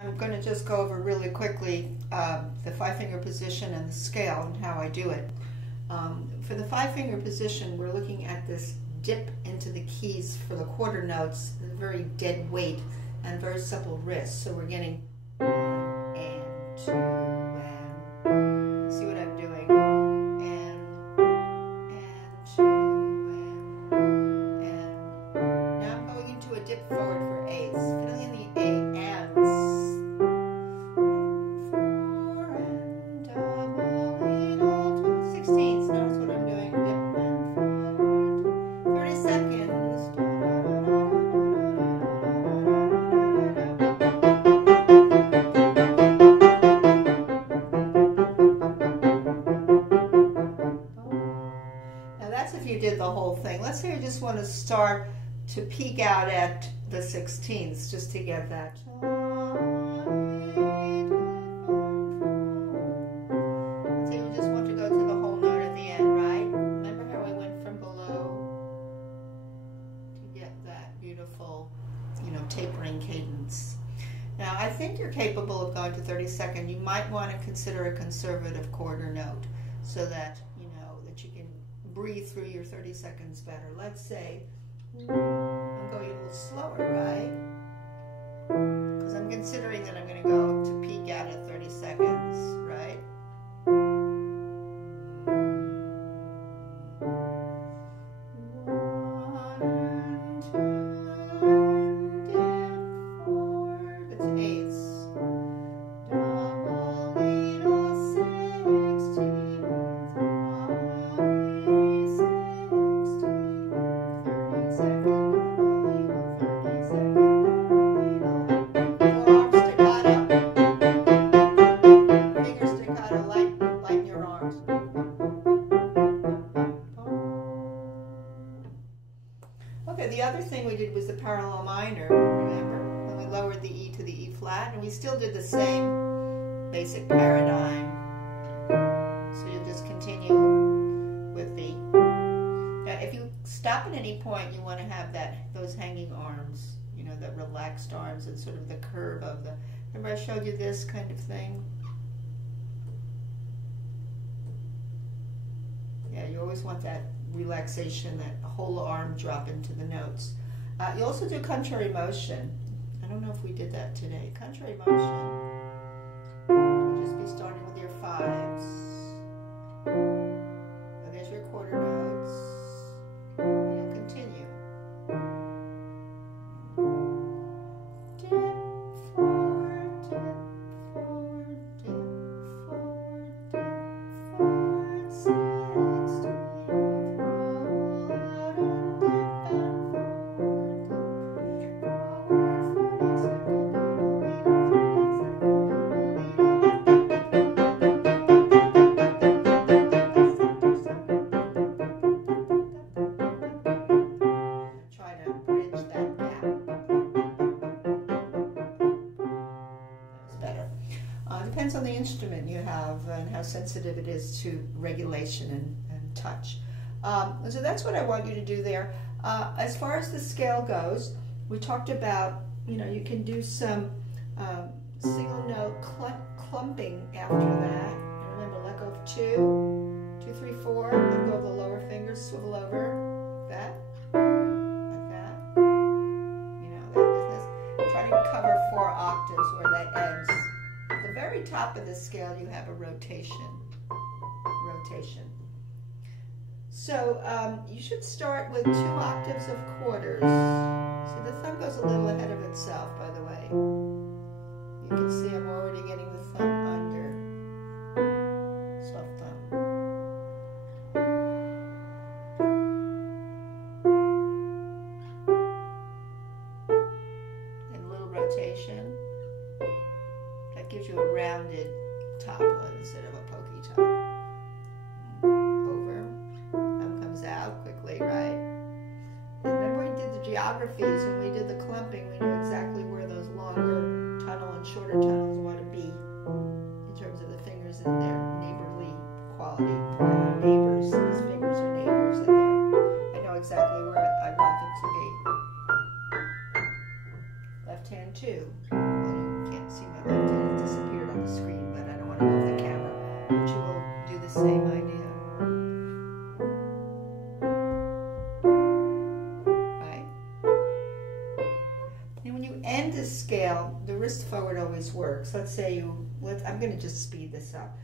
I'm going to just go over really quickly the 5-finger position and the scale and how I do it. For the 5-finger position, we're looking at this dip into the keys for the quarter notes, very dead weight and very supple wrist. So we're getting 1 and 2 and, see what I'm doing, and 2 and now I'm going into a dip forward for 8s, filling in the 8 ands. 4 and double 8 all 2/16. Notice what I'm doing, dip and forward, 30 seconds. If you did the whole thing. Let's say you just want to start to peak out at the 16ths just to get that. Let's say you just want to go to the whole note at the end, right? Remember how I went from below to get that beautiful, tapering cadence. Now, I think you're capable of going to 32nd. You might want to consider a conservative quarter note so that, that you can breathe through your 30 seconds better. Let's say I'm going a little slower, right? Because I'm considering that I'm going to go to peak out at 30 seconds, right? The other thing we did was the parallel minor, remember? When we lowered the E to the E flat, and we still did the same basic paradigm. So you'll just continue with the... Now, if you stop at any point, you want to have those hanging arms, that relaxed arms and sort of the curve of the... Remember I showed you this kind of thing? Yeah, you always want that relaxation, that whole arm drop into the notes. You also do contrary motion. I don't know if we did that today. Contrary motion. You'll just be starting with your 5s. So there's your quarter notes. And you'll continue. Dip forward, dip forward, dip forward, dip forward, 16. Depends on the instrument you have and how sensitive it is to regulation and touch. So that's what I want you to do there. As far as the scale goes, we talked about, you can do some single note clumping after that. And remember, let go of 2, 2, 3, 4, let go of the lower fingers, swivel over, like that, that business. Try to cover 4 octaves where that ends. At the very top of the scale, you have a rotation. So you should start with 2 octaves of quarters. See, the thumb goes a little ahead of itself, by the way. You can see I'm already getting the thumb under. Soft thumb. And a little rotation. That gives you a rounded top instead of a pokey top. Over. Thumb comes out quickly, right? And remember we did the geographies, when we did the clumping, we knew exactly where those longer tunnel and shorter tunnels want to be in terms of the fingers and their neighborly quality. Neighbors, these fingers are neighbors, and I know exactly where I want them to be. Left hand too. Well, you can't see my wrist forward always works. Let's say I'm going to just speed this up.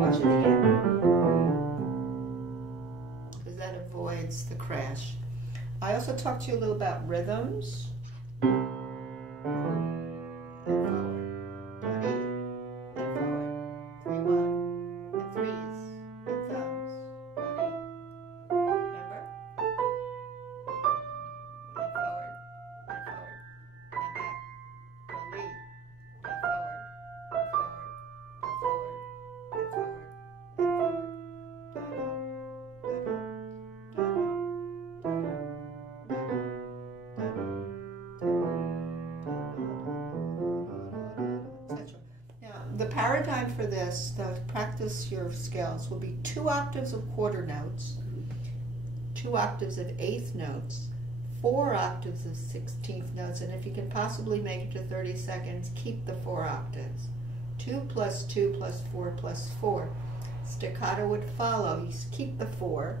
Watch it again, because that avoids the crash. I also talked to you a little about rhythms. The paradigm for this, to practice your scales, will be 2 octaves of quarter notes, 2 octaves of eighth notes, 4 octaves of 16th notes, and if you can possibly make it to 30 seconds, keep the 4 octaves. 2 plus 2 plus 4 plus 4. Staccato would follow. You keep the 4.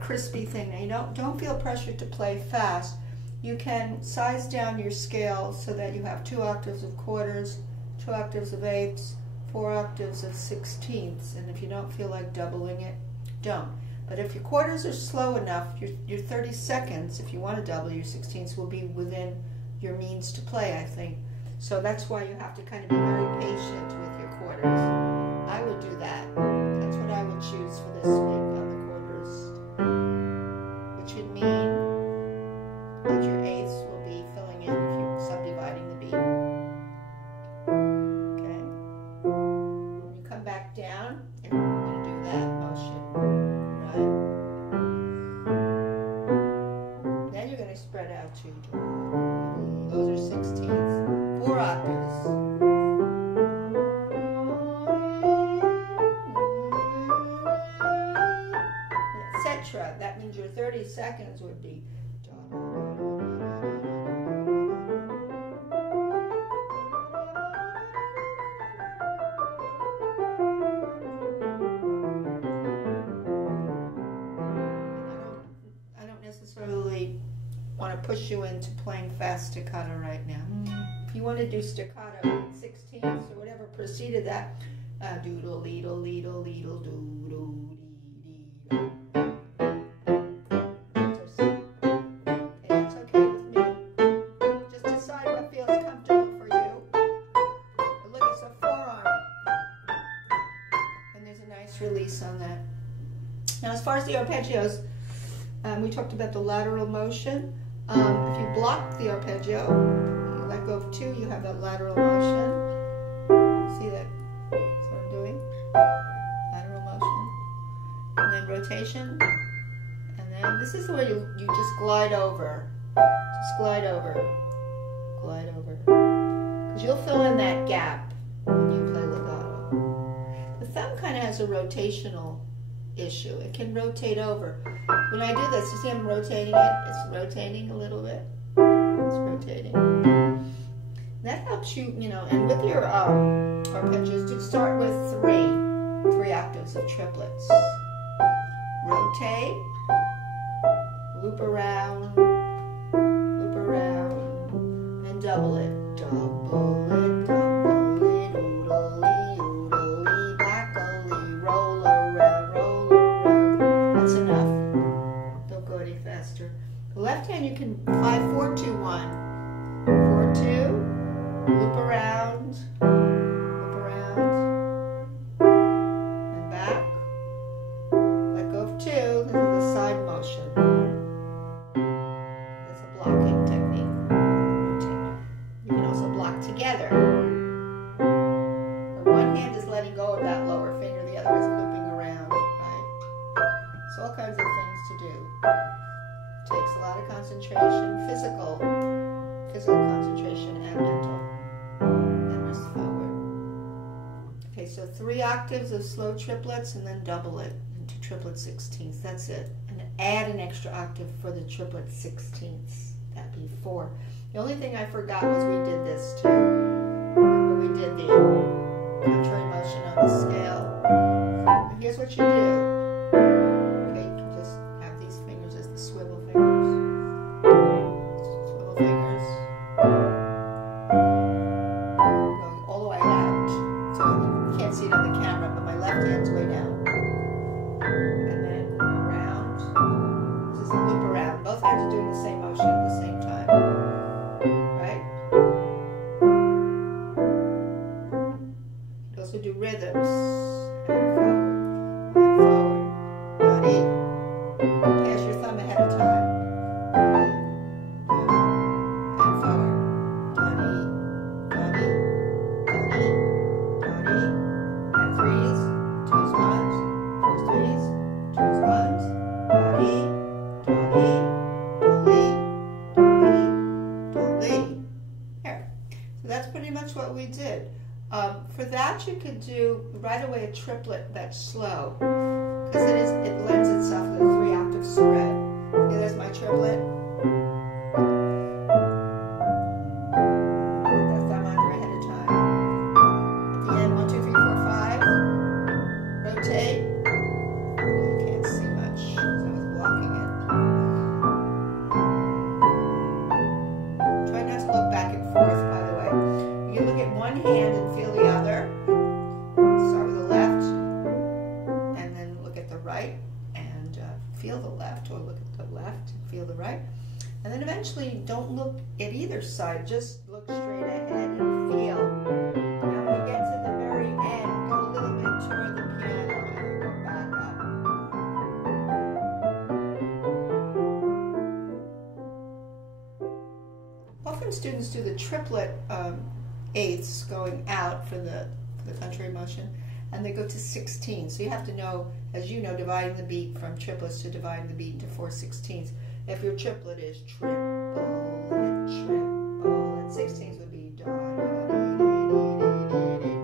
Crispy thing. Now you don't feel pressured to play fast. You can size down your scale so that you have 2 octaves of quarters, 2 octaves of eighths, 4 octaves of 16ths, and if you don't feel like doubling it, don't. But if your quarters are slow enough, your 30 seconds, if you want to double your 16ths, will be within your means to play, I think. So that's why you have to kind of be very patient with your quarters. I would do that. That's what I would choose for this week on the quarters. Which would mean that your eighths will be filling in if you're subdividing the beat. Okay? When you come back down, and we're going to do that motion, right? Then you're going to spread out to those are 16ths, 4 octaves. That means your 30 seconds would be I don't necessarily want to push you into playing fast staccato right now. If you want to do staccato in 16ths or whatever preceded that, doodle leedle leedle leedle doodle dee dee. Release on that. Now, as far as the arpeggios, we talked about the lateral motion. If you block the arpeggio, you let go of 2, you have that lateral motion. See that? That's what I'm doing. Lateral motion. And then rotation. And then this is where you just glide over. Just glide over. Glide over. Because you'll fill in that gap when you play legato. The thumb kind of has a rotational issue. It can rotate over. When I do this, you see I'm rotating it? It's rotating a little bit. It's rotating. That helps you, and with your arpeggios, do start with 3 octaves of triplets. Rotate, loop around, and double it. Double it. The left hand you can 5, 4, 2, 1. 4, 2, loop around, and back. Let go of 2. This is the side motion. physical concentration and mental. And rest forward. Okay, so 3 octaves of slow triplets and then double it into triplet sixteenths. That's it. And add an extra octave for the triplet sixteenths. That'd be 4. The only thing I forgot was we did this too. Remember we did the contrary motion on the scale. And here's what you do. Okay, you just have these fingers as the swivel fingers. Swivel fingers. Going all the way out. So you can't see it on the camera, but my left hand's way down. And then around. This is a loop around. Both hands are doing the same motion at the same time. Right? You can also do rhythms. And forward. Body. Pass your thumb ahead of time. And forward. Body. Body. Body. Body. And threes. Twos, ones. Twos, threes. Twos, ones. Body. Body. Here. So that's pretty much what we did. For that you could do right away a triplet that's slow, because it lends itself to the 3 octave spread. Okay, there's my triplet. Put that thumb under ahead of time. At the end, 1, 2, 3, 4, 5. Rotate. You can't see much because I was blocking it. Try not to look back and forth, by the way. You can look at one hand and feel the other. Start with the left, and then look at the right, and feel the left, or look at the left and feel the right. And then eventually, don't look at either side, just look straight ahead and feel. Now when you get to the very end, go a little bit toward the piano, and then go back up. Often students do the triplet eighths going out for the contrary motion, and they go to 16. So you have to know, as you know, dividing the beat from triplets to dividing the beat into 4/16. If your triplet is triplet, triplet, 16s would be da, da, dee, dee, dee, dee, dee.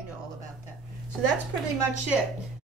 You know all about that. So that's pretty much it.